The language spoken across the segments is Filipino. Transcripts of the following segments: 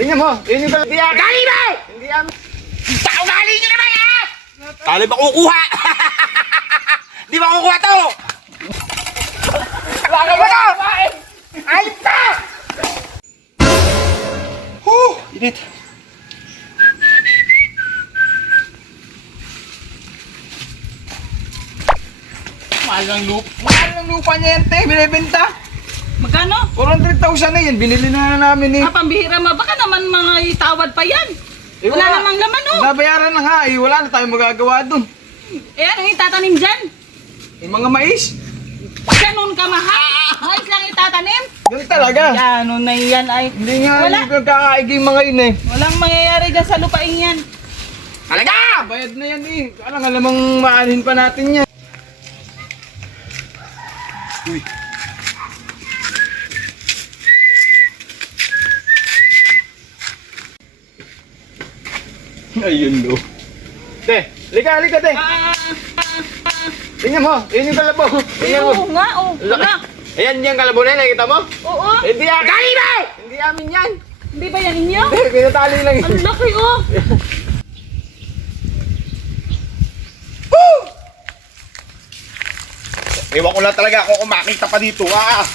Tingnan mo, yun yung kalabia. Gali mo! Hindi amin. Tao gali nyo naman ha! Kali ba kukuha? Di ba kukuha to? Lagay mo to! Ayun ka! Init. Mahal ng lupa niya yan, te. Binibenta. Magkano? 400,000 na yan. Binili na namin eh. Pambihira mo. Baka naman mga itawad pa yan. Wala namang laman, oh. Nabayaran na nga eh. Wala na tayong magagawa dun. Eh, anong itatanim dyan? Yung mga mais. Ganun ka mahal. Mais lang itatanim. Ganun talaga. Yan, ano na yan ay. Hindi nga Wala. nagkakaiging mga yun eh. Walang mangyayari dyan sa lupain yan. Talaga! Bayad na yan eh. Alamang maanin pa natin yan. Uy. Ayun no. Te, halika te. Tingnan mo, yun yung kalabaw. Tingnan mo. Oo nga, oh. Wala. Ayan yung kalabaw na yan, nakita mo? Oo. Hindi amin. Gali mo! Hindi amin yan. Hindi ba yan inyo? Pinatali lang yun. Ang laki, oh. Ewan ko lang talaga ako kung makita pa dito ah.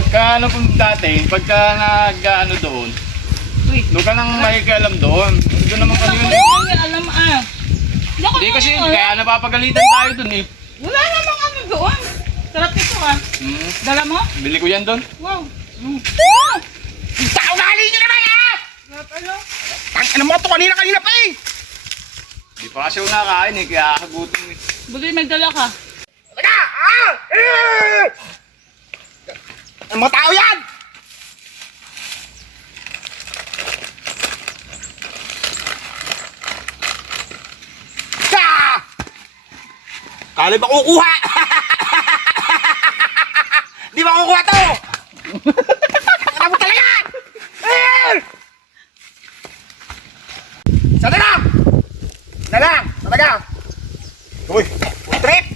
Pagka ano kung dati, pagka nag-ano doon, Uy. doon ka nang makikialam doon. Doon naman kasi yun. Hindi alam, ah. Hindi kasi kaya napapagalitan tayo doon eh. Wala namang ano doon. Sarap ito, ah. Dala mo? Bili ko yan doon. Wow. Tao gali nyo naman ha! Sarap, ano? Ano mo ito kanina pa eh! Hindi pa kasi ako nakain eh, kaya hagutin eh. Buti may dala ka. Talaga! Ah! Ang mga tao yan! Ah! Kali ba kukuha? Di ba kukuha to? Ano mo talaga? Sana lang! Na lang! Talaga! Uy! Trip!